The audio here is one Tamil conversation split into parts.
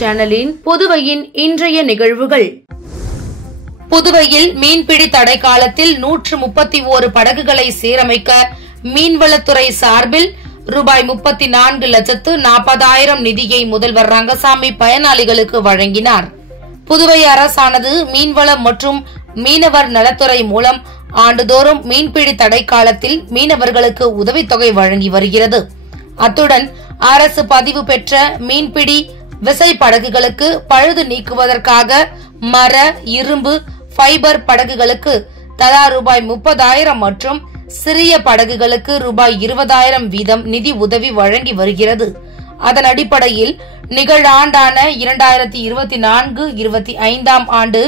சேனலின் புதுவையின் இன்றைய நிகழ்வுகள். புதுவையில் மீன்பிடி தடை காலத்தில் 131 படகுகளை சீரமைக்க மீன்வளத்துறை சார்பில் ரூபாய் 34,40,000 நிதியை முதல்வர் ரங்கசாமி பயனாளிகளுக்கு வழங்கினார். புதுவை அரசானது மீன்வளம் மற்றும் மீனவர் நலத்துறை மூலம் ஆண்டுதோறும் மீன்பிடி தடை காலத்தில் மீனவர்களுக்கு உதவித்தொகை வழங்கி வருகிறது. அத்துடன் அரசு பதிவு பெற்ற மீன்பிடி விசை படகுகளுக்கு பழுது நீக்குவதற்காக மர, இரும்பு, ஃபைபர் படகுகளுக்கு தலா ரூபாய் 30,000 மற்றும் சிறிய படகுகளுக்கு ரூபாய் 20,000 வீதம் நிதி உதவி வழங்கி வருகிறது. அதன் அடிப்படையில் நிகழாண்டான 2024-25 ஆண்டு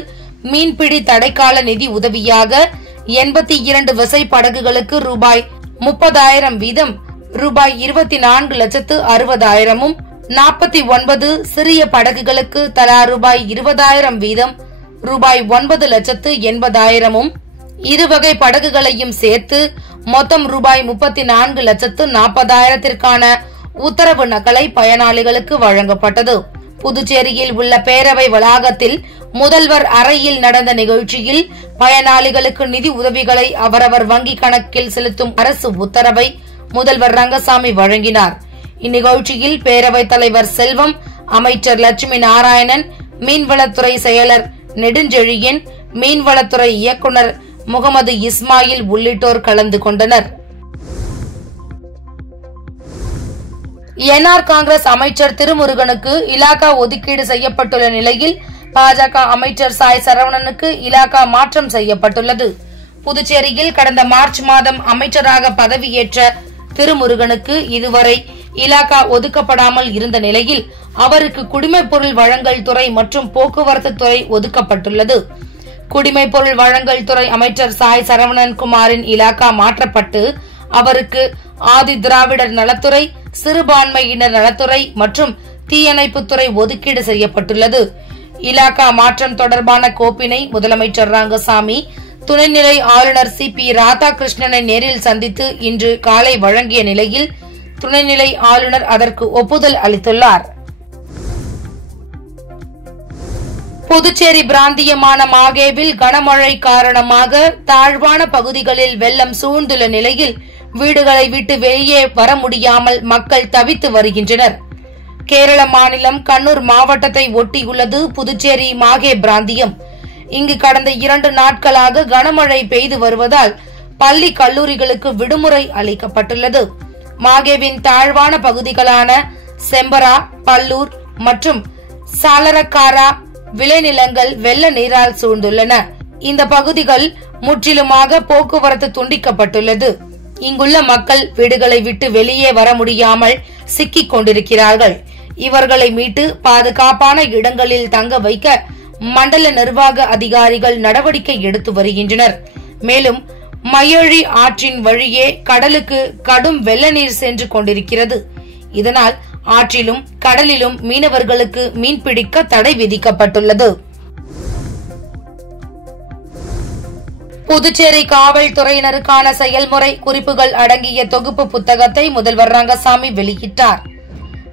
மீன்பிடி தடைக்கால நிதி உதவியாக 82 விசை படகுகளுக்கு ரூபாய் 30,000 வீதம் ரூபாய் 24,60,000 49 சிறிய படகுகளுக்கு தலா ரூபாய் 20,000 வீதம் ரூபாய் 9,80,000 இருவகை படகுகளையும் சேர்த்து மொத்தம் ரூபாய் 34,40,000 உத்தரவு நகலை பயனாளிகளுக்கு வழங்கப்பட்டது. புதுச்சேரியில் உள்ள பேரவை வளாகத்தில் முதல்வர் அறையில் நடந்த நிகழ்ச்சியில் பயனாளிகளுக்கு நிதி உதவிகளை அவரவர் வங்கி கணக்கில் செலுத்தும் அரசு உத்தரவை முதல்வர் ரங்கசாமி வழங்கினார். இந்நிகழ்ச்சியில் பேரவைத் தலைவர் செல்வம், அமைச்சர் லட்சுமி நாராயணன், மீன்வளத்துறை செயலர் நெடுஞ்செழியன், மீன்வளத்துறை இயக்குநர் முகமது இஸ்மாயில் உள்ளிட்டோர் கலந்து கொண்டனர். என்ஆர் காங்கிரஸ் அமைச்சர் திருமுருகனுக்கு இலாகா ஒதுக்கீடு செய்யப்பட்டுள்ள நிலையில் பாஜக அமைச்சர் சாய் சரவணனுக்கு இலாகா மாற்றம் செய்யப்பட்டுள்ளது. புதுச்சேரியில் கடந்த மார்ச் மாதம் அமைச்சராக பதவியேற்ற திருமுருகனுக்கு இதுவரை இலாகா ஒதுக்கப்படாமல் இருந்த நிலையில் அவருக்கு குடிமைப் பொருள் வழங்கல் துறை மற்றும் போக்குவரத்து துறை ஒதுக்கப்பட்டுள்ளது. குடிமைப் பொருள் வழங்கல் துறை அமைச்சர் சாய் சரவணன் குமாரின் இலாகா மாற்றப்பட்டு அவருக்கு ஆதி திராவிடர் நலத்துறை, சிறுபான்மையினர் நலத்துறை மற்றும் தீயணைப்புத்துறை ஒதுக்கீடு செய்யப்பட்டுள்ளது. இலாகா மாற்றம் தொடர்பான கோப்பினை முதலமைச்சர் ரங்கசாமி துணைநிலை ஆளுநர் CP ராதாகிருஷ்ணனை நேரில் சந்தித்து இன்று காலை வழங்கிய நிலையில் துணைநிலை ஆளுநர் அதற்கு ஒப்புதல் அளித்துள்ளார். புதுச்சேரி பிராந்தியமான மாகேவில் கனமழை காரணமாக தாழ்வான பகுதிகளில் வெள்ளம் சூழ்ந்துள்ள நிலையில் வீடுகளை விட்டு வெளியே வர முடியாமல் மக்கள் தவித்து வருகின்றனர். கேரள மாநிலம் கண்ணூர் மாவட்டத்தை ஒட்டியுள்ளது புதுச்சேரி மாகே பிராந்தியம். இங்கு கடந்த 2 நாட்களாக கனமழை பெய்து வருவதால் பள்ளி கல்லூரிகளுக்கு விடுமுறை அளிக்கப்பட்டுள்ளது. மாகேவின் தாழ்வான பகுதிகளான செம்பரா, பல்லூர் மற்றும் சாலரக்காரா விளைநிலங்கள் வெள்ள நீரால் சூழ்ந்துள்ளன. இந்த பகுதிகள் முற்றிலுமாக போக்குவரத்து துண்டிக்கப்பட்டுள்ளது. இங்குள்ள மக்கள் வீடுகளை விட்டு வெளியே வர முடியாமல் சிக்கிக் கொண்டிருக்கிறார்கள். இவர்களை மீட்டு பாதுகாப்பான இடங்களில் தங்க வைக்க மண்டல நிர்வாக அதிகாரிகள் நடவடிக்கை எடுத்து வருகின்றனர். மேலும் மயழி ஆற்றின் வழியே கடலுக்கு கடும் வெள்ள நீர் சென்று கொண்டிருக்கிறது. இதனால் ஆற்றிலும் கடலிலும் மீனவர்களுக்கு மீன்பிடிக்க தடை விதிக்கப்பட்டுள்ளது. புதுச்சேரி காவல்துறையினருக்கான செயல்முறை குறிப்புகள் அடங்கிய தொகுப்பு புத்தகத்தை முதல்வர் ரங்கசாமி வெளியிட்டார்.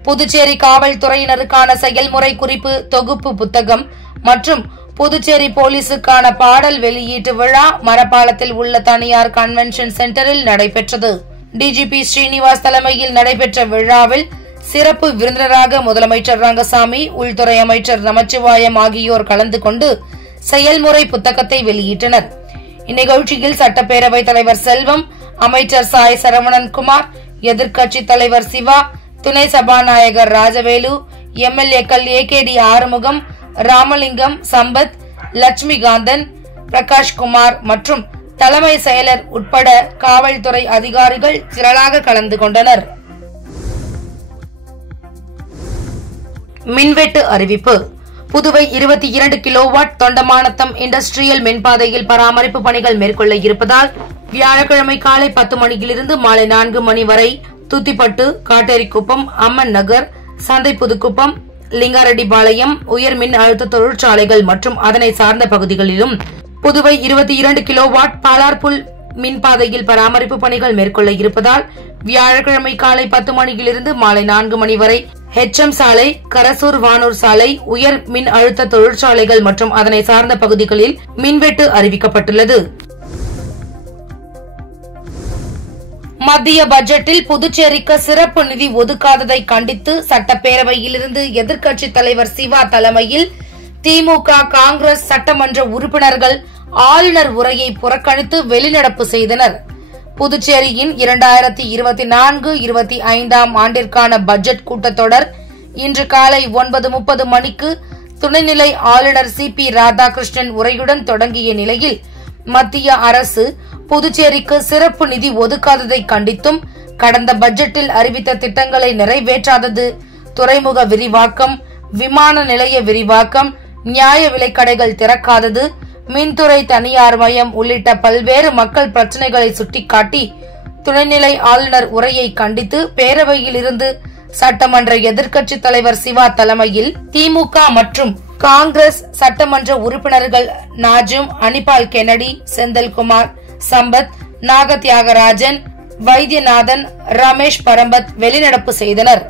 புதுச்சேரி காவல்துறையினருக்கான செயல்முறை குறிப்பு தொகுப்பு புத்தகம் மற்றும் புதுச்சேரி போலீசுக்கான பாடல் வெளியீட்டு விழா மரப்பாலத்தில் உள்ள தனியார் கன்வென்ஷன் சென்டரில் நடைபெற்றது. டிஜிபி ஸ்ரீனிவாஸ் தலைமையில் நடைபெற்ற விழாவில் சிறப்பு விருந்தினராக முதலமைச்சர் ரங்கசாமி, உள்துறை அமைச்சர் நமச்சிவாயம் ஆகியோர் கலந்து கொண்டு செயல்முறை புத்தகத்தை வெளியிட்டனர். இந்நிகழ்ச்சியில் சட்டப்பேரவைத் தலைவர் செல்வம், அமைச்சர் சாய் சரவணன் குமார், எதிர்க்கட்சித் தலைவர் சிவா, துணை சபாநாயகர் ராஜவேலு, MLAக்கள் AKD ஆறுமுகம், ராமலிங்கம், சம்பத், லட்சுமிகாந்தன், பிரகாஷ்குமார் மற்றும் தலைமை செயலர் உட்பட காவல்துறை அதிகாரிகள் திரளாக கலந்து கொண்டனர். மின்வெட்டு அறிவிப்பு. புதுவை 22 கிலோவாட் தொண்டமானத்தம் இண்டஸ்ட்ரியல் மின்பாதையில் பராமரிப்பு பணிகள் மேற்கொள்ள இருப்பதால் வியாழக்கிழமை காலை 10 மணியிலிருந்து மாலை 4 மணி வரை துத்திப்பட்டு, காட்டேரிக்குப்பம், அம்மன் நகர், சந்தை புதுக்குப்பம், லிங்காரெட்டிபாளையம் உயர் மின் அழுத்த தொழிற்சாலைகள் மற்றும் அதனை சார்ந்த பகுதிகளிலும் புதுவை 22 கிலோவாட் பாலார்புல் மின்பாதையில் பராமரிப்பு பணிகள் மேற்கொள்ள இருப்பதால் வியாழக்கிழமை காலை 10 மணியிலிருந்து மாலை 4 மணி வரை HM சாலை, கரசூர் வானூர் சாலை, உயர் மின் அழுத்த தொழிற்சாலைகள் மற்றும் அதனை சார்ந்த பகுதிகளில் மின்வெட்டு அறிவிக்கப்பட்டுள்ளது. மத்திய பட்ஜெட்டில் புதுச்சேரிக்கு சிறப்பு நிதி ஒதுக்காததை கண்டித்து சட்டப்பேரவையிலிருந்து எதிர்க்கட்சித் தலைவர் சிவா தலைமையில் திமுக, காங்கிரஸ் சட்டமன்ற உறுப்பினர்கள் ஆளுநர் உரையை புறக்கணித்து வெளிநடப்பு செய்தனர். புதுச்சேரியின் 2024-25 ஆண்டிற்கான பட்ஜெட் கூட்டத்தொடர் இன்று காலை 9:30 மணிக்கு துணைநிலை ஆளுநர் CP ராதாகிருஷ்ணன் உரையுடன் தொடங்கிய நிலையில் மத்திய அரசு புதுச்சேரிக்கு சிறப்பு நிதி ஒதுக்காததை கண்டித்தும், கடந்த பட்ஜெட்டில் அறிவித்த திட்டங்களை நிறைவேற்றாதது, துறைமுக விரிவாக்கம், விமான நிலைய விரிவாக்கம், நியாய விலைக்கடைகள் திறக்காதது, மின்துறை தனியார் மயம் உள்ளிட்ட பல்வேறு மக்கள் பிரச்சினைகளை சுட்டிக்காட்டி துணைநிலை ஆளுநர் உரையை கண்டித்து பேரவையில் இருந்து சட்டமன்ற எதிர்க்கட்சித் தலைவர் சிவா தலைமையில் திமுக மற்றும் காங்கிரஸ் சட்டமன்ற உறுப்பினர்கள் நாஜும், அனிபால் கென்னடி, செந்தில்குமார், சம்பத், நாகத்யாகராஜன், வைத்தியநாதன், ரமேஷ் பரம்பத் வெளிநடப்பு செய்தனர்.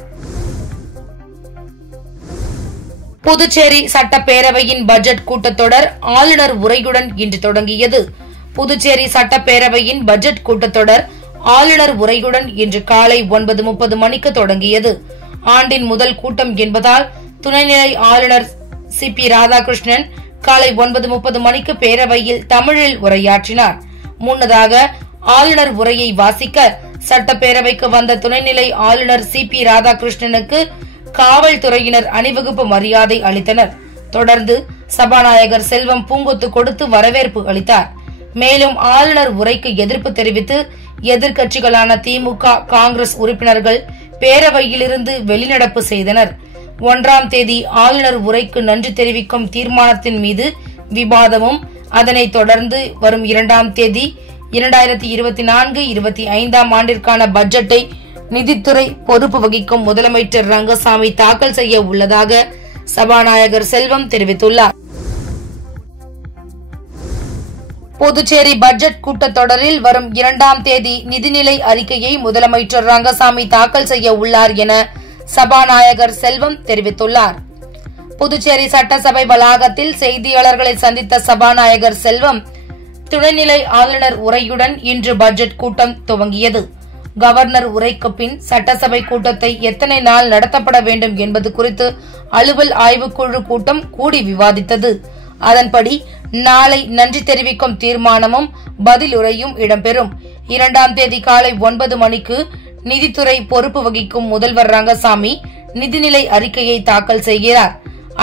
புதுச்சேரி சட்டப்பேரவையின் பட்ஜெட் கூட்டத்தொடர் ஆளுநர் உரையுடன் இன்று தொடங்கியது. புதுச்சேரி சட்டப்பேரவையின் பட்ஜெட் கூட்டத்தொடர் ஆளுநர் உரையுடன் இன்று காலை 9:30 மணிக்கு தொடங்கியது. ஆண்டின் முதல் கூட்டம் என்பதால் துணைநிலை ஆளுநர் CP ராதாகிருஷ்ணன் காலை 9:30 மணிக்கு பேரவையில் தமிழில் உரையாற்றினார். முன்னதாக ஆளுநர் உரையை வாசிக்க சட்டப்பேரவைக்கு வந்த துணைநிலை ஆளுநர் CP ராதாகிருஷ்ணனுக்கு காவல்துறையினர் அணிவகுப்பு மரியாதை அளித்தனர். தொடர்ந்து சபாநாயகர் செல்வம் பூங்கொத்து கொடுத்து வரவேற்பு அளித்தார். மேலும் ஆளுநர் உரைக்கு எதிர்ப்பு தெரிவித்து எதிர்க்கட்சிகளான திமுக, காங்கிரஸ் உறுப்பினர்கள் பேரவையிலிருந்து வெளிநடப்பு செய்தனர். 1ஆம் தேதி ஆளுநர் உரைக்கு நன்றி தெரிவிக்கும் தீர்மானத்தின் மீது விவாதமும், அதனைத் தொடர்ந்து வரும் 2ஆம் தேதி 2024-25 ஆண்டிற்கான பட்ஜெட்டை நிதித்துறை பொறுப்பு வகிக்கும் முதலமைச்சர் ரங்கசாமி தாக்கல் செய்ய உள்ளதாக சபாநாயகர் செல்வம் தெரிவித்துள்ளார். புதுச்சேரி பட்ஜெட் கூட்டத்தொடரில் வரும் 2ஆம் தேதி நிதிநிலை அறிக்கையை முதலமைச்சர் ரங்கசாமி தாக்கல் செய்ய உள்ளார் என சபாநாயகர் செல்வம் தெரிவித்துள்ளார். புதுச்சேரி சட்டசபை வளாகத்தில் செய்தியாளர்களை சந்தித்த சபாநாயகர் செல்வம், துணைநிலை ஆளுநர் உரையுடன் இன்று பட்ஜெட் கூட்டம் துவங்கியது. கவர்னர் உரைக்கு பின் சட்டசபை கூட்டத்தை எத்தனை நாள் நடத்தப்பட வேண்டும் என்பது குறித்து அலுவல் ஆய்வுக்குழு கூட்டம் கூடி விவாதித்தது. அதன்படி நாளை நன்றி தெரிவிக்கும் தீர்மானமும் பதிலுரையும் இடம்பெறும். 2ஆம் தேதி காலை 9 மணிக்கு நிதித்துறை பொறுப்பு வகிக்கும் முதல்வர் ரங்கசாமி நிதிநிலை அறிக்கையை தாக்கல் செய்கிறார்.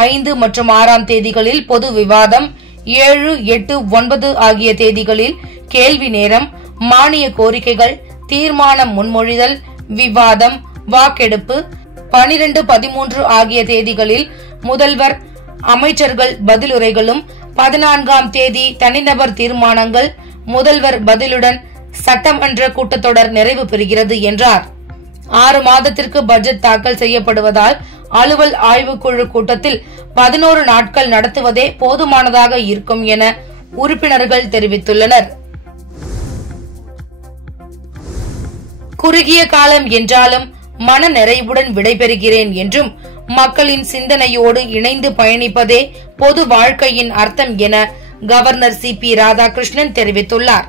5 மற்றும் 6ஆம் தேதிகளில் பொது விவாதம், 7, 8, 9 ஆகிய தேதிகளில் கேள்வி நேரம், மானிய கோரிக்கைகள், தீர்மானம் முன்மொழிதல், விவாதம், வாக்கெடுப்பு, 12, 13 ஆகிய தேதிகளில் முதல்வர், அமைச்சர்கள் பதிலுரைகளும், 14ஆம் தேதி தனிநபர் தீர்மானங்கள், முதல்வர் பதிலுடன் சட்டமன்ற கூட்டத்தொடர் நிறைவு பெறுகிறது என்றார். 6 மாதத்திற்கு பட்ஜெட் தாக்கல் செய்யப்படுவதால் அலுவல் ஆய்வுக்குழு கூட்டத்தில் 11 நாட்கள் நடத்துவதே போதுமானதாக இருக்கும் என உறுப்பினர்கள் தெரிவித்துள்ளனர். குறுகிய காலம் என்றாலும் மன நிறைவுடன் விடைபெறுகிறேன் என்றும், மக்களின் சிந்தனையோடு இணைந்து பயணிப்பதே பொது வாழ்க்கையின் அர்த்தம் என கவர்னர் CP ராதாகிருஷ்ணன் தெரிவித்துள்ளார்.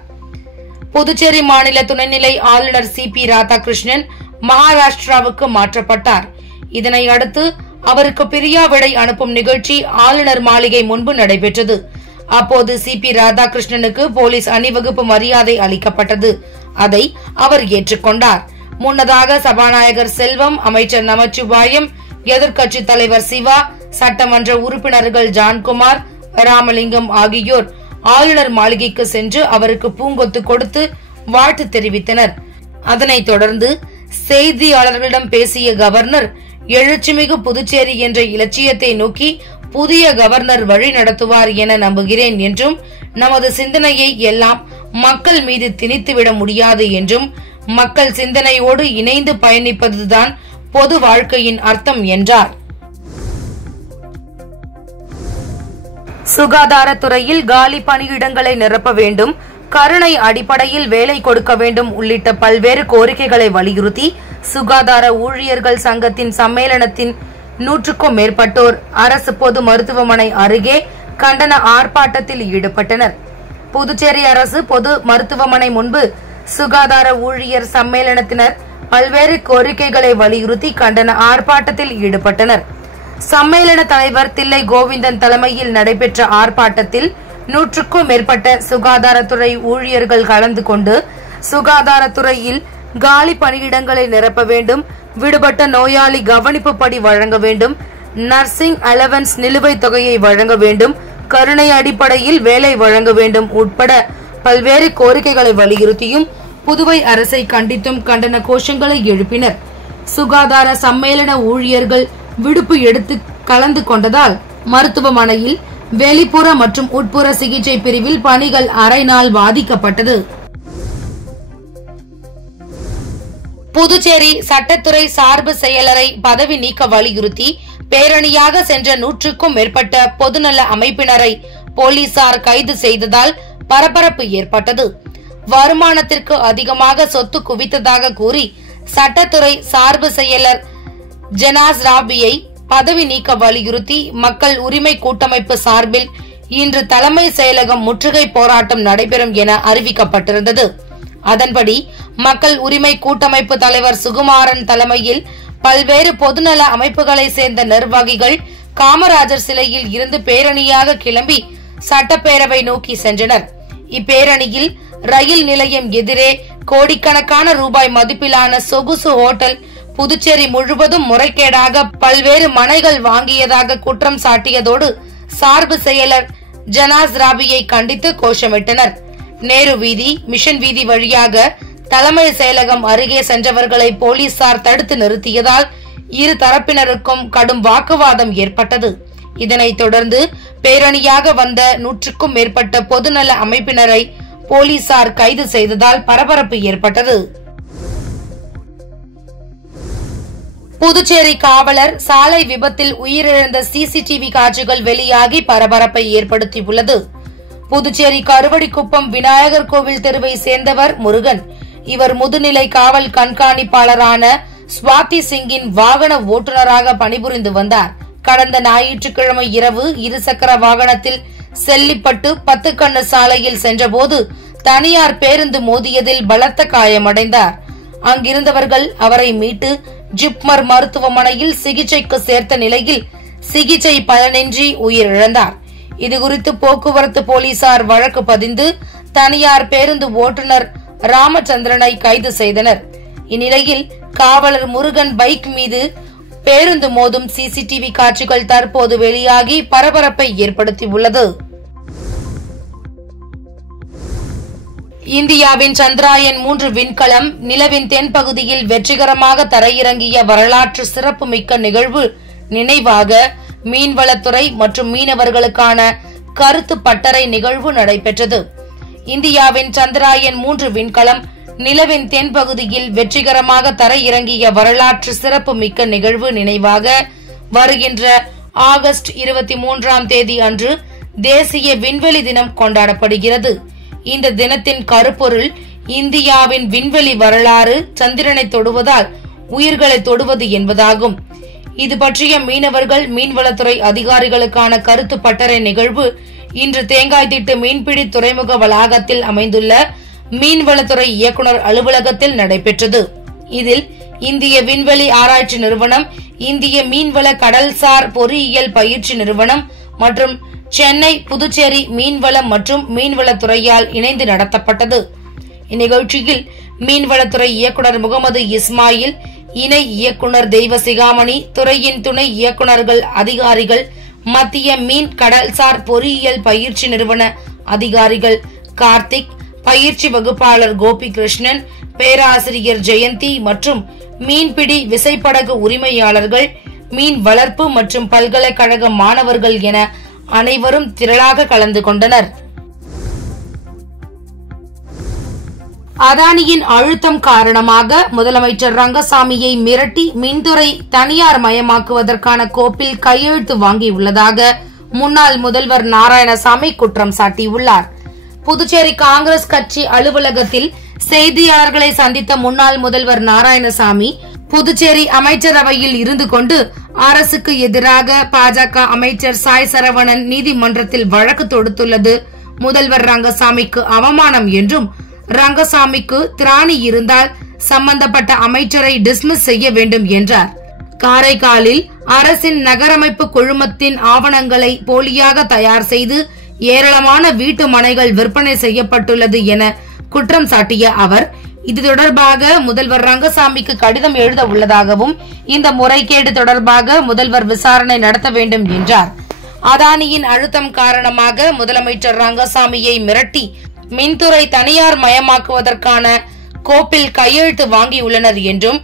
புதுச்சேரி மாநில துணைநிலை ஆளுநர் CP ராதாகிருஷ்ணன் மகாராஷ்டிராவுக்கு மாற்றப்பட்டார். இதனை அடுத்து அவருக்கு பிரியா விடை அனுப்பும் நிகழ்ச்சி ஆளுநர் மாளிகை முன்பு நடைபெற்றது. அப்போது CP ராதாகிருஷ்ணனுக்கு போலீஸ் அணிவகுப்பு மரியாதை அளிக்கப்பட்டது. அதை அவர் ஏற்றுக்கொண்டார். முன்னதாக சபாநாயகர் செல்வம், அமைச்சர் நமச்சிவாயம், எதிர்க்கட்சித் தலைவர் சிவா, சட்டமன்ற உறுப்பினர்கள் ஜான்குமார், ராமலிங்கம் ஆகியோர் ஆளுநர் மாளிகைக்கு சென்று அவருக்கு பூங்கொத்து கொடுத்து வாழ்த்து தெரிவித்தனர். அதனைத் தொடர்ந்து செய்தியாளர்களிடம் பேசிய கவர்னர், எழுச்சிமிகு புதுச்சேரி என்ற இலட்சியத்தை நோக்கி புதிய கவர்னர் வழி நடத்துவார் என நம்புகிறேன் என்றும், நமது சிந்தனையை எல்லாம் மக்கள் மீது திணித்துவிட முடியாது என்றும், மக்கள் சிந்தனையோடு இணைந்து பயணிப்பதுதான் பொது வாழ்க்கையின் அர்த்தம் என்றார். சுகாதாரத்துறையில் காலி பணியிடங்களை நிரப்ப வேண்டும், கருணை அடிப்படையில் வேலை கொடுக்க வேண்டும் உள்ளிட்ட பல்வேறு கோரிக்கைகளை வலியுறுத்தி சுகாதார ஊழியர்கள் சங்கத்தின் சம்மேளனத்தின் 100க்கும் மேற்பட்டோர் அரசு பொது மருத்துவமனை அருகே கண்டன ஆர்ப்பாட்டத்தில் ஈடுபட்டனர். புதுச்சேரி அரசு பொது மருத்துவமனை முன்பு சுகாதார ஊழியர் சம்மேளனத்தினர் பல்வேறு கோரிக்கைகளை வலியுறுத்தி கண்டன ஆர்ப்பாட்டத்தில் ஈடுபட்டனர். சம்மேளன தலைவர் தில்லை கோவிந்தன் தலைமையில் நடைபெற்ற ஆர்ப்பாட்டத்தில் 100க்கும் மேற்பட்ட சுகாதாரத்துறை ஊழியர்கள் கலந்து கொண்டு சுகாதாரத்துறையில் காலி பணியிடங்களை நிரப்ப வேண்டும், விடுபட்ட நோயாளி கவனிப்பு படி வழங்க வேண்டும், நர்சிங் அலவன்ஸ் நிலுவைத் தொகையை வழங்க வேண்டும், கருணை அடிப்படையில் வேலை வழங்க வேண்டும் உட்பட பல்வேறு கோரிக்கைகளை வலியுறுத்தியும் புதுவை அரசை கண்டித்தும் கண்டன கோஷங்களை எழுப்பினர். சுகாதார சம்மேளன ஊழியர்கள் விடுப்பு எடுத்து கலந்து கொண்டதால் மருத்துவமனையில் வெளிப்புற மற்றும் உட்புற சிகிச்சை பிரிவில் பணிகள் அரை நாள் பாதிக்கப்பட்டது. புதுச்சேரி சட்டத்துறை சார்பு செயலரை பதவி நீக்க வலியுறுத்தி பேரணியாக சென்ற 100க்கும் மேற்பட்ட பொதுநல அமைப்பினரை போலீசார் கைது செய்ததால் பரபரப்பு ஏற்பட்டது. வருமானத்திற்கு அதிகமாக சொத்து குவித்ததாக கூறி சட்டத்துறை சார்பு செயலர் ஜனாஸ் ராபியை பதவி நீக்க வலியுறுத்தி மக்கள் உரிமை கூட்டமைப்பு சார்பில் இன்று தலைமை செயலகம் முற்றுகை போராட்டம் நடைபெறும் என அறிவிக்கப்பட்டிருந்தது. அதன்படி மக்கள் உரிமை கூட்டமைப்பு தலைவர் சுகுமாரன் தலைமையில் பல்வேறு பொதுநல அமைப்புகளை சேர்ந்த நிர்வாகிகள் காமராஜர் சிலையில் இருந்து பேரணியாக கிளம்பி சட்டப்பேரவை நோக்கி சென்றனர். இப்பேரணியில் ரயில் நிலையம் எதிரே கோடிக்கணக்கான ரூபாய் மதிப்பிலான சொகுசு ஹோட்டல், புதுச்சேரி முழுவதும் முறைகேடாக பல்வேறு மனைகள் வாங்கியதாக குற்றம் சாட்டியதோடு சார்பு செயலர் ஜனாஸ் ராபியை கண்டித்து கோஷமிட்டனர். நேரு வீதி, மிஷன் வீதி வழியாக தலைமை செயலகம் அருகே சென்றவர்களை போலீசார் தடுத்து நிறுத்தியதால் இரு தரப்பினருக்கும் கடும் வாக்குவாதம் ஏற்பட்டது. இதனைத் தொடர்ந்து பேரணியாக வந்த 100க்கும் மேற்பட்ட பொதுநல அமைப்பினரை போலீசார் கைது செய்ததால் பரபரப்பு ஏற்பட்டது. புதுச்சேரி காவலர் சாலை விபத்தில் உயிரிழந்த சிசிடிவி காட்சிகள் வெளியாகி பரபரப்பை ஏற்படுத்தியுள்ளது. புதுச்சேரி கருவடிக்குப்பம் விநாயகர் கோவில் தெருவை சேர்ந்தவர் முருகன். இவர் முதுநிலை காவல் கண்காணிப்பாளரான ஸ்வாதி சிங்கின் வாகன ஓட்டுநராக பணிபுரிந்து வந்தார். கடந்த ஞாயிற்றுக்கிழமை இரவு இருசக்கர வாகனத்தில் செல்லிப்பட்டு 10 கண்ணு சாலையில் சென்றபோது தனியார் பேருந்து மோதியதில் பலத்த காயமடைந்தார். அங்கிருந்தவர்கள் அவரை மீட்டு ஜிப்மர் மருத்துவமனையில் சிகிச்சைக்கு சேர்த்த நிலையில் சிகிச்சை பலனின்றி உயிரிழந்தார். இதுகுறித்து போக்குவரத்து போலீசார் வழக்கு பதிந்து தனியார் பேருந்து ஓட்டுநர் ராமச்சந்திரனை கைது செய்தனர். இந்நிலையில் காவலர் முருகன் பைக் மீது பேருந்து மோதும் சிசிடிவி காட்சிகள் தற்போது வெளியாகி பரபரப்பை ஏற்படுத்தியுள்ளது. இந்தியாவின் சந்திராயன் 3 விண்கலம் நிலவின் தென்பகுதியில் வெற்றிகரமாக தரையிறங்கிய வரலாற்று சிறப்புமிக்க நிகழ்வு நினைவாக மீன்வளத்துறை மற்றும் மீனவர்களுக்கான கருத்து பட்டறை நிகழ்வு நடைபெற்றது. இந்தியாவின் சந்திராயன் 3 விண்கலம் நிலவின் தென்பகுதியில் வெற்றிகரமாக தரையிறங்கிய வரலாற்று சிறப்புமிக்க நிகழ்வு நினைவாக வருகின்ற ஆகஸ்ட் 23ஆம் தேதி அன்று தேசிய விண்வெளி தினம் கொண்டாடப்படுகிறது. இந்த தினத்தின் கருப்பொருள் இந்தியாவின் விண்வெளி வரலாறு சந்திரனை தொடுவதால் உயிர்களை தொடுவது என்பதாகும். இது பற்றிய மீனவர்கள் மீன்வளத்துறை அதிகாரிகளுக்கான கருத்து பட்டறை நிகழ்வு இன்று தேங்காய்திட்டு மீன்பிடி துறைமுக வளாகத்தில் அமைந்துள்ள மீன்வளத்துறை இயக்குநர் அலுவலகத்தில் நடைபெற்றது. இதில் இந்திய விண்வெளி ஆராய்ச்சி நிறுவனம், இந்திய மீன்வள கடல்சார் பொறியியல் பயிற்சி நிறுவனம் மற்றும் சென்னை புதுச்சேரி மீன்வளம் மற்றும் மீன்வளத்துறையால் இணைந்து நடத்தப்பட்டது. இந்நிகழ்ச்சியில் மீன்வளத்துறை இயக்குநர் முகமது இஸ்மாயில், இணை இயக்குநர் தெய்வசிகாமணி, துறையின் துணை இயக்குநர்கள், அதிகாரிகள், மத்திய மீன் கடல்சார் பொறியியல் பயிற்சி நிறுவன அதிகாரிகள் கார்த்திக், பயிற்சி வகுப்பாளர் கோபி கிருஷ்ணன், பேராசிரியர் ஜெயந்தி மற்றும் மீன்பிடி விசைப்படகு உரிமையாளர்கள், மீன் வளர்ப்பு மற்றும் பல்கலைக்கழக மாணவர்கள் என அனைவரும் திரளாக கலந்து கொண்டனர். அதானியின் அழுத்தம் காரணமாக முதலமைச்சர் ரங்கசாமியை மிரட்டி மின்துறை தனியார் மயமாக்குவதற்கான கோப்பில் கையெழுத்து வாங்கியுள்ளதாக முன்னாள் முதல்வர் நாராயணசாமி குற்றம் சாட்டியுள்ளார். புதுச்சேரி காங்கிரஸ் கட்சி அலுவலகத்தில் செய்தியாளர்களை சந்தித்த முன்னாள் முதல்வர் நாராயணசாமி புதுச்சேரி அமைச்சரவையில் இருந்து கொண்டு அரசுக்கு எதிராக பாஜக அமைச்சர் சாய் சரவணன் நீதிமன்றத்தில் வழக்கு தொடுத்துள்ளது முதல்வர் ரங்கசாமிக்கு அவமானம் என்றும், ரங்கசாமிக்கு திராணி இருந்தால் சம்பந்தப்பட்ட அமைச்சரை டிஸ்மிஸ் செய்ய வேண்டும் என்றார். காரைக்காலில் அரசின் நகரமைப்பு குழுமத்தின் ஆவணங்களை போலியாக தயார் செய்து ஏராளமான வீட்டு மனைகள் விற்பனை செய்யப்பட்டுள்ளது என குற்றம் சாட்டிய அவர், இது தொடர்பாக முதல்வர் ரங்கசாமிக்கு கடிதம் எழுத உள்ளதாகவும், இந்த முறைகேடு தொடர்பாக முதல்வர் விசாரணை நடத்த வேண்டும் என்றார். அதானியின் அழுத்தம் காரணமாக முதலமைச்சர் ரங்கசாமியை மிரட்டி மின்துறை தனியார் மயமாக்குவதற்கான கோப்பில் கையெழுத்து வாங்கியுள்ளனர் என்றும்,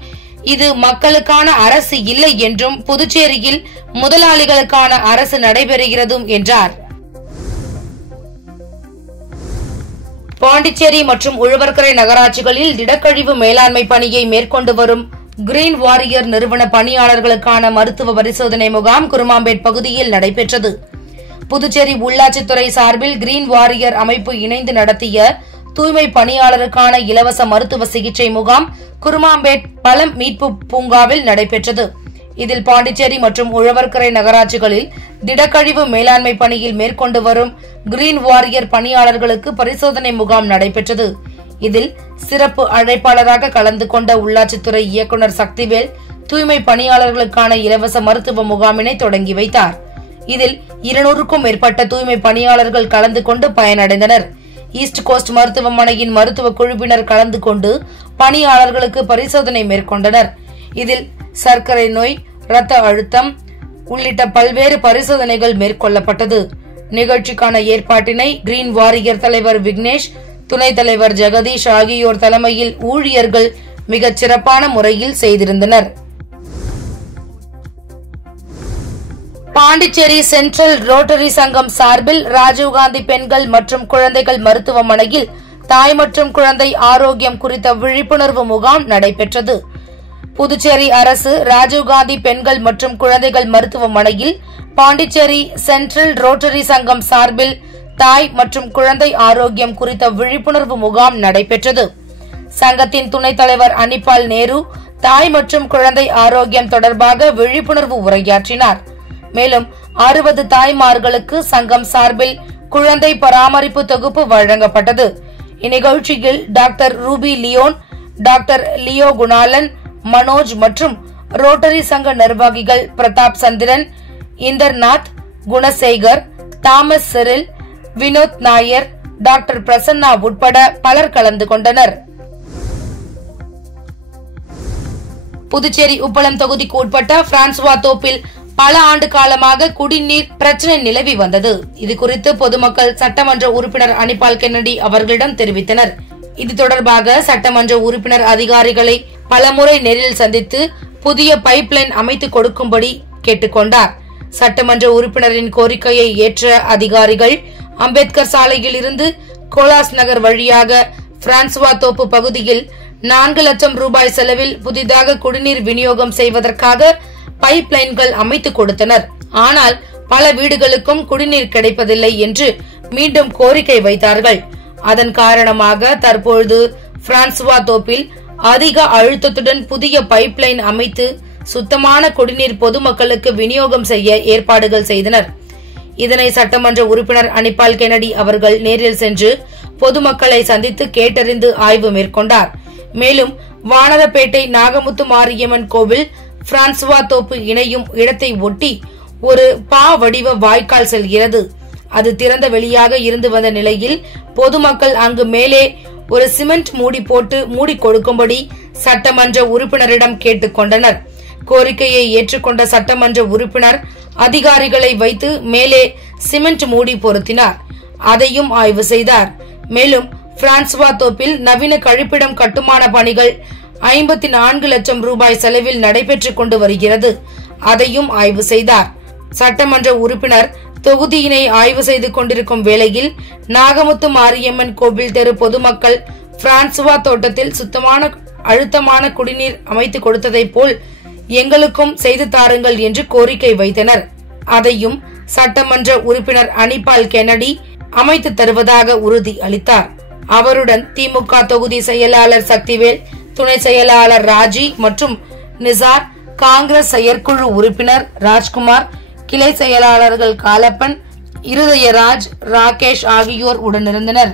இது மக்களுக்கான அரசு இல்லை என்றும், புதுச்சேரியில் முதலாளிகளுக்கான அரசு நடைபெறுகிறது என்றார். பாண்டிச்சேரி மற்றும் உழவர்கரை நகராட்சிகளில் திடக்கழிவு மேலாண்மை பணியை மேற்கொண்டு வரும் கிரீன் வாரியர் நிறுவன பணியாளர்களுக்கான மருத்துவ பரிசோதனை முகாம் குருமாம்பேட் பகுதியில் நடைபெற்றது. புதுச்சேரி உள்ளாட்சித்துறை சார்பில் கிரீன் வாரியர் அமைப்பு இணைந்து நடத்திய தூய்மை பணியாளருக்கான இலவச மருத்துவ சிகிச்சை முகாம் குருமாம்பேட் பழம் மீட்பு பூங்காவில் நடைபெற்றது. இதில் பாண்டிச்சேரி மற்றும் உழவர்கரை நகராட்சிகளில் திடக்கழிவு மேலாண்மை பணியில் மேற்கொண்டு வரும் கிரீன் வாரியர் பணியாளர்களுக்கு பரிசோதனை முகாம் நடைபெற்றது. இதில் சிறப்பு அழைப்பாளராக கலந்து கொண்ட உள்ளாட்சித்துறை இயக்குநர் சக்திவேல் தூய்மை பணியாளர்களுக்கான இலவச மருத்துவ முகாமினை தொடங்கி வைத்தார். இதில் 200க்கும் மேற்பட்ட தூய்மை பணியாளர்கள் கலந்து கொண்டு பயனடைந்தனர். ஈஸ்ட் கோஸ்ட் மருத்துவமனையின் மருத்துவ குழுவினர் கலந்து கொண்டு பணியாளர்களுக்கு பரிசோதனை மேற்கொண்டனர். இதில் சர்க்கரை நோய், இரத்த அழுத்தம் உள்ளிட்ட பல்வேறு பரிசோதனைகள் மேற்கொள்ளப்பட்டது. நிகழ்ச்சிக்கான ஏற்பாட்டினை கிரீன் வாரியர் தலைவர் விக்னேஷ், துணைத் தலைவர் ஜெகதீஷ் ஆகியோர் தலைமையில் ஊழியர்கள் மிகச் சிறப்பான முறையில் செய்திருந்தனர். பாண்டிச்சேரி சென்ட்ரல் ரோட்டரி சங்கம் சார்பில் ராஜீவ்காந்தி பெண்கள் மற்றும் குழந்தைகள் மருத்துவமனையில் தாய் மற்றும் குழந்தை ஆரோக்கியம் குறித்த விழிப்புணர்வு முகாம் நடைபெற்றது. புதுச்சேரி அரசு ராஜீவ்காந்தி பெண்கள் மற்றும் குழந்தைகள் மருத்துவமனையில் பாண்டிச்சேரி சென்ட்ரல் ரோட்டரி சங்கம் சார்பில் தாய் மற்றும் குழந்தை ஆரோக்கியம் குறித்த விழிப்புணர்வு முகாம் நடைபெற்றது. சங்கத்தின் துணைத் தலைவர் அனிபால் நேரு தாய் மற்றும் குழந்தை ஆரோக்கியம் தொடர்பாக விழிப்புணர்வு உரையாற்றினார். மேலும் 60 தாய்மார்களுக்கு சங்கம் சார்பில் குழந்தை பராமரிப்பு தொகுப்பு வழங்கப்பட்டது. இந்நிகழ்ச்சியில் டாக்டர் ரூபி லியோன், டாக்டர் லியோ குணாலன், மனோஜ் மற்றும் ரோட்டரி சங்க நிர்வாகிகள் பிரதாப் சந்திரன், இந்தர்நாத், குணசேகர், தாமஸ் செரில், வினோத் நாயர், டாக்டர் பிரசன்னா உட்பட பலர் கலந்து கொண்டனர். புதுச்சேரி உப்பளம் தொகுதிக்கு உட்பட்ட பிரான்சுவா தோப்பில் பல ஆண்டு காலமாக குடிநீர் பிரச்சினை நிலவி வந்தது. இதுகுறித்து பொதுமக்கள் சட்டமன்ற உறுப்பினர் அனிபால் கென்னடி அவர்களிடம் தெரிவித்தனர். இது தொடர்பாக சட்டமன்ற உறுப்பினர் அதிகாரிகளை பலமுறை நேரில் சந்தித்து புதிய பைப்லைன் அமைத்து கொடுக்கும்படி கேட்டுக்கொண்டார். சட்டமன்ற உறுப்பினரின் கோரிக்கையை ஏற்ற அதிகாரிகள் அம்பேத்கர் சாலையில் இருந்து கோலாஸ் நகர் வழியாக பிரான்சுவா தோப்பு பகுதியில் 4 லட்சம் ரூபாய் செலவில் புதிதாக குடிநீர் விநியோகம் செய்வதற்காக பைப்லைன்கள் அமைத்து கொடுத்தனர். ஆனால் பல வீடுகளுக்கும் குடிநீர் கிடைப்பதில்லை என்று மீண்டும் கோரிக்கை வைத்தார்கள். அதன் காரணமாக தற்பொழுது பிரான்சுவா தோப்பில் அதிக அழுத்தத்துடன் புதிய பைப்லைன் அமைத்து சுத்தமான குடிநீர் பொதுமக்களுக்கு விநியோகம் செய்ய ஏற்பாடுகள் செய்தனர். இதனை சட்டமன்ற உறுப்பினர் அனிபால் கென்னடி அவர்கள் நேரில் சென்று பொதுமக்களை சந்தித்து கேட்டறிந்து ஆய்வு மேற்கொண்டார். மேலும் வானரப்பேட்டை நாகமுத்து மாரியம்மன் கோவில் பிரான்சுவா தோப்பு இணையும் இடத்தை ஒட்டி ஒரு பா வடிவ வாய்க்கால் செல்கிறது. அது திறந்த வெளியாக இருந்து வந்த நிலையில் பொதுமக்கள் அங்கு மேலே ஒரு சிமெண்ட் மூடி போட்டு மூடி கொடுக்கும்படி சட்டமன்ற உறுப்பினரிடம் கேட்டுக்கொண்டனர். கோரிக்கையை ஏற்றுக்கொண்ட சட்டமன்ற உறுப்பினர் அதிகாரிகளை வைத்து மேலே சிமெண்ட் மூடி பொருத்தினார். அதையும் ஆய்வு செய்தார். மேலும் பிரான்சுவா தோப்பில் நவீன கழிப்பிடம் கட்டுமான பணிகள் 54 லட்சம் ரூபாய் செலவில் நடைபெற்றுக் கொண்டு வருகிறது. அதையும் ஆய்வு செய்தார். சட்டமன்ற உறுப்பினர் தொகுதியினை ஆய்வு செய்து கொண்டிருக்கும் வேளையில் நாகமுத்து மாரியம்மன் கோவில் தெரு பொதுமக்கள் பிரான்சுவா தோட்டத்தில் சுத்தமான அழுத்தமான குடிநீர் அமைத்து கொடுத்ததை போல் எங்களுக்கும் செய்து தாருங்கள் என்று கோரிக்கை வைத்தனர். அதையும் சட்டமன்ற உறுப்பினர் அனிபால் கென்னடி அமைத்து தருவதாக உறுதி அளித்தார். அவருடன் திமுக தொகுதி செயலாளர் சக்திவேல், துணை செயலாளர் ராஜி மற்றும் நிசார், காங்கிரஸ் செயற்குழு உறுப்பினர் ராஜ்குமார், கிளை செயலாளர்கள் காலப்பன், இருதயராஜ், ராகேஷ் ஆகியோர் உடனிருந்தனர்.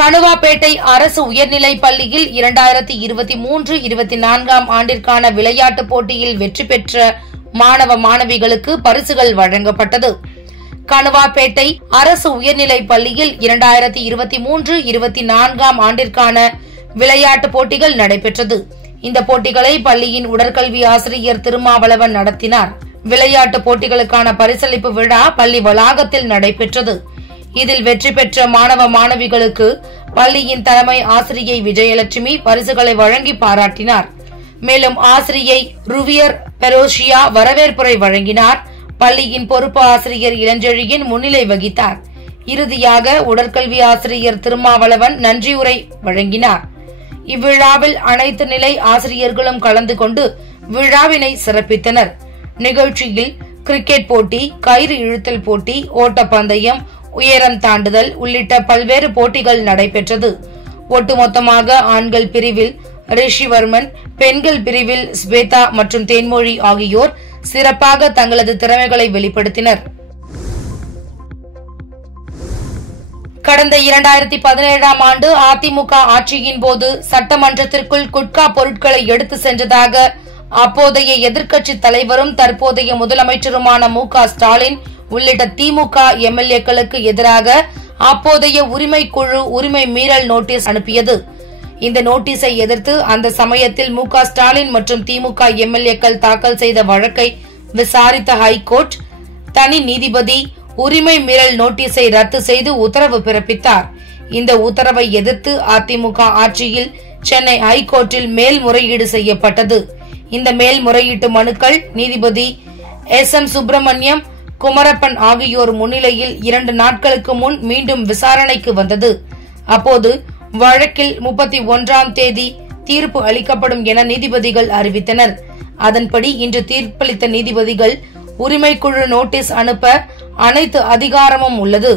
கணுவாப்பேட்டை அரசு உயர்நிலைப் பள்ளியில் 2023-24 ஆண்டிற்கான விளையாட்டுப் போட்டியில் வெற்றி பெற்ற மாணவ மாணவிகளுக்கு பரிசுகள் வழங்கப்பட்டது. கணுவாப்பேட்டை அரசு உயர்நிலைப் பள்ளியில் 2023-24 ஆண்டிற்கான விளையாட்டுப் போட்டிகள் நடைபெற்றது. இந்த போட்டிகளை பள்ளியின் உடற்கல்வி ஆசிரியர் திருமாவளவன் நடத்தினார். விளையாட்டுப் போட்டிகளுக்கான பரிசளிப்பு விழா பள்ளி வளாகத்தில் நடைபெற்றது. இதில் வெற்றி பெற்ற மாணவ மாணவிகளுக்கு பள்ளியின் தலைமை ஆசிரியை விஜயலட்சுமி பரிசுகளை வழங்கி பாராட்டினார். மேலும் ஆசிரியை ருவியர் பெரோஷியா வரவேற்புரை வழங்கினார். பள்ளியின் பொறுப்பு ஆசிரியர் இளஞ்செழியன் முன்னிலை வகித்தார். இறுதியாக உடற்கல்வி ஆசிரியர் திருமாவளவன் நன்றியுரை வழங்கினார். இவ்விழாவில் அனைத்து நிலை ஆசிரியர்களும் கலந்து கொண்டு விழாவினை சிறப்பித்தனர். நிகழ்ச்சியில் கிரிக்கெட் போட்டி, கயிறு இழுத்தல் போட்டி, ஓட்டப்பந்தயம், உயரம் தாண்டுதல் உள்ளிட்ட பல்வேறு போட்டிகள் நடைபெற்றது. ஒட்டுமொத்தமாக ஆண்கள் பிரிவில் ரிஷிவர்மன், பெண்கள் பிரிவில் ஸ்வேதா மற்றும் தேன்மொழி ஆகியோர் சிறப்பாக தங்களது திறமைகளை வெளிப்படுத்தினர். கடந்த 2017 ஆண்டு அதிமுக ஆட்சியின் போது சட்டமன்றத்திற்குள் குட்கா பொருட்களை எடுத்து சென்றதாக அப்போதைய எதிர்க்கட்சி தலைவரும் தற்போதைய முதலமைச்சருமான மு.க. ஸ்டாலின் உள்ளிட்ட திமுக எம்எல்ஏக்களுக்கு எதிராக அப்போதைய உரிமை குழு உரிமை மீறல் நோட்டீஸ் அனுப்பியது. இந்த நோட்டீஸை எதிர்த்து அந்த சமயத்தில் மு.க. ஸ்டாலின் மற்றும் திமுக எம்எல்ஏக்கள் தாக்கல் செய்த வழக்கை விசாரித்த ஹைகோர்ட் தனி நீதிபதி உரிமை மீறல் நோட்டீஸை ரத்து செய்து உத்தரவு பிறப்பித்தார். இந்த உத்தரவை எதிர்த்து அதிமுக ஆட்சியில் சென்னை ஹைகோர்ட்டில் மேல்முறையீடு செய்யப்பட்டது. இந்த மேல்முறையீட்டு மனுக்கள் நீதிபதி S.M. சுப்பிரமணியம், குமரப்பன் ஆகியோர் முன்னிலையில் 2 நாட்களுக்கு முன் மீண்டும் விசாரணைக்கு வந்தது. அப்போது வழக்கில் 31ஆம் தேதி தீர்ப்பு அளிக்கப்படும் என நீதிபதிகள் அறிவித்தனர். அதன்படி இன்று தீர்ப்பளித்த நீதிபதிகள் உரிமைக்குழு நோட்டீஸ் அனுப்ப அனைத்து அதிகாரமும் உள்ளது.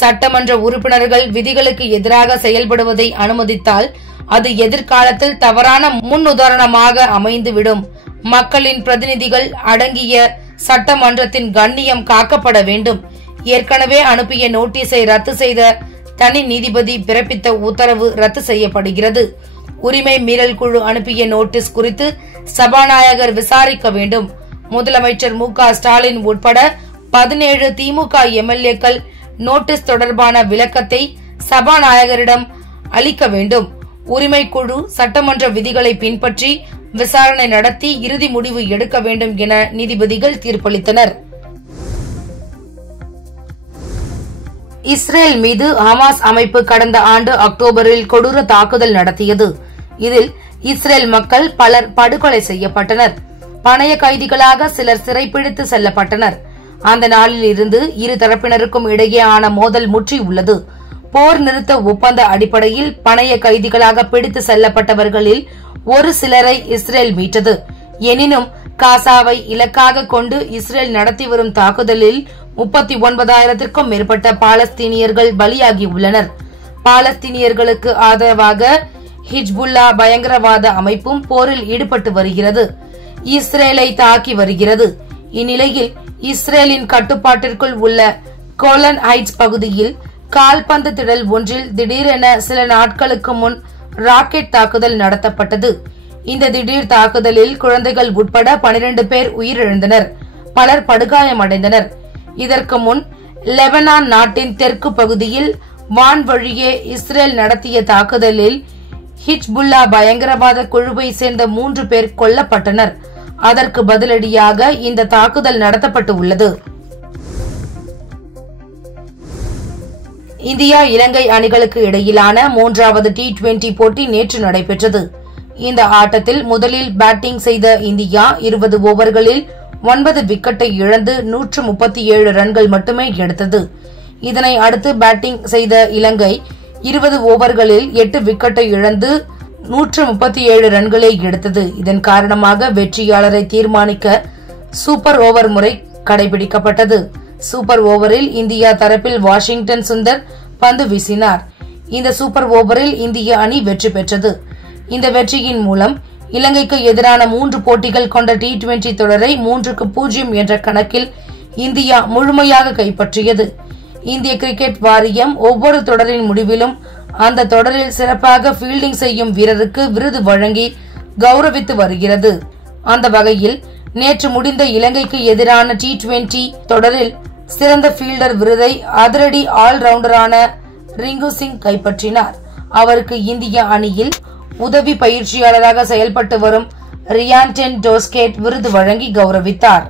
சட்டமன்ற உறுப்பினர்கள் விதிகளுக்கு எதிராக செயல்படுவதை அனுமதித்தால் அது எதிர்காலத்தில் தவறான முன்னுதாரணமாக அமைந்துவிடும். மக்களின் பிரதிநிதிகள் அடங்கிய சட்டமன்றத்தின் கண்ணியம் காக்கப்பட வேண்டும். ஏற்கனவே அனுப்பிய நோட்டீஸை ரத்து செய்த தனி நீதிபதி பிறப்பித்த உத்தரவு ரத்து செய்யப்படுகிறது. உரிமை மீறல் குழு அனுப்பிய நோட்டீஸ் குறித்து சபாநாயகர் விசாரிக்க வேண்டும். முதலமைச்சர் மு.க. ஸ்டாலின் உட்பட 17 திமுக எம்எல்ஏக்கள் நோட்டீஸ் தொடர்பான விளக்கத்தை சபாநாயகரிடம் அளிக்க வேண்டும். உரிமை குழு சட்டமன்ற விதிகளை பின்பற்றி விசாரணை நடத்தி இறுதி முடிவு எடுக்க வேண்டும் என நீதிபதிகள் தீர்ப்பளித்தனர். இஸ்ரேல் மீது ஹமாஸ் அமைப்பு கடந்த ஆண்டு அக்டோபரில் கொடூர தாக்குதல் நடத்தியது. இதில் இஸ்ரேல் மக்கள் பலர் படுகொலை செய்யப்பட்டனர். பணைய கைதிகளாக சிலர் சிறைப்பிடித்து செல்லப்பட்டனர். அந்த நாளில் இருந்து இரு தரப்பினருக்கும் இடையேயான மோதல் முற்றியுள்ளது. போர் நிறுத்த ஒப்பந்த அடிப்படையில் பணைய கைதிகளாக பிடித்து செல்லப்பட்டவர்களில் ஒரு சிலரை இஸ்ரேல் மீட்டது. எனினும் காசாவை இலக்காக கொண்டு இஸ்ரேல் நடத்தி வரும் தாக்குதலில் 39,000க்கும் மேற்பட்ட பாலஸ்தீனியர்கள் பலியாகியுள்ளனர். பாலஸ்தீனியர்களுக்கு ஆதரவாக ஹிஜ்புல்லா பயங்கரவாத அமைப்பும் போரில் ஈடுபட்டு வருகிறது. இஸ்ரேலை தாக்கி வருகிறது. இந்நிலையில் இஸ்ரேலின் கட்டுப்பாட்டிற்குள் உள்ள கோலன் ஹைட்ஸ் பகுதியில் கால்பந்து திடல் ஒன்றில் திடீரென சில நாட்களுக்கு முன் ராக்கெட் தாக்குதல் நடத்தப்பட்டது. இந்த திடீர் தாக்குதலில் குழந்தைகள் உட்பட 12 பேர் உயிரிழந்தனர். பலர் படுகாயமடைந்தனர். இதற்கு முன் லெபனான் நாட்டின் தெற்கு பகுதியில் வான்வழியே இஸ்ரேல் நடத்திய தாக்குதலில் ஹிஜ்புல்லா பயங்கரவாத குழுவை சேர்ந்த 3 பேர் கொல்லப்பட்டனர். அதற்கு பதிலடியாக இந்த தாக்குதல் நடத்தப்பட்டு உள்ளது. இந்தியா இலங்கை அணிகளுக்கு இடையிலான 3வது T20 போட்டி நேற்று நடைபெற்றது. இந்த ஆட்டத்தில் முதலில் பேட்டிங் செய்த இந்தியா 20 ஓவர்களில் 9 விக்கெட்டை இழந்து 137 ரன்கள் மட்டுமே எடுத்தது. இதனை அடுத்து பேட்டிங் செய்த இலங்கை 20 ஓவர்களில் 8 விக்கெட்டை இழந்து 137 ரன்களை எடுத்தது. இதன் காரணமாக வெற்றியாளரை தீர்மானிக்க சூப்பர் ஓவர் முறை கடைபிடிக்கப்பட்டது. சூப்பர் ஓவரில் இந்தியா தரப்பில் வாஷிங்டன் சுந்தர் பந்து வீசினார். இந்த சூப்பர் ஓவரில் இந்திய அணி வெற்றி பெற்றது. இந்த வெற்றியின் மூலம் இலங்கைக்கு எதிரான 3 போட்டிகள் கொண்ட T20 தொடரை 3-0 என்ற கணக்கில் இந்தியா முழுமையாக கைப்பற்றியது. இந்திய கிரிக்கெட் வாரியம் ஒவ்வொரு தொடரின் முடிவிலும் அந்த தொடரில் சிறப்பாக ஃபீல்டிங் செய்யும் வீரருக்கு விருது வழங்கி கௌரவித்து வருகிறது. அந்த வகையில் நேற்று முடிந்த இலங்கைக்கு எதிரான T20 தொடரில் சிறந்த ஃபீல்டர் விருதை அதிரடி ஆல்ரவுண்டரான ரிங்கு சிங் கைப்பற்றினார். அவருக்கு இந்திய அணியில் உதவி பயிற்சியாளராக செயல்பட்டு வரும் ரியான்டென் டோஸ்கேட் விருது வழங்கி கௌரவித்தார்.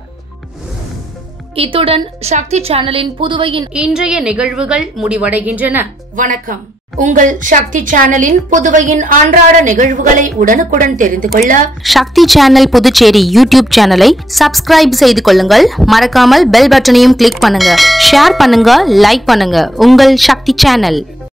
இத்துடன் சக்தி சேனலின் புதுவையின் இன்றைய நிகழ்வுகள் முடிவடைகின்றன. வணக்கம். உங்கள் சக்தி சேனலின் புதுவையின் அன்றாட நிகழ்வுகளை உடனுக்குடன் தெரிந்து கொள்ள சக்தி சேனல் புதுச்சேரி யூடியூப் சேனலை சப்ஸ்கிரைப் செய்து கொள்ளுங்கள். மறக்காமல் பெல் பட்டனையும் கிளிக் பண்ணுங்க, ஷேர் பண்ணுங்க, லைக் பண்ணுங்க. உங்கள் சக்தி சேனல்.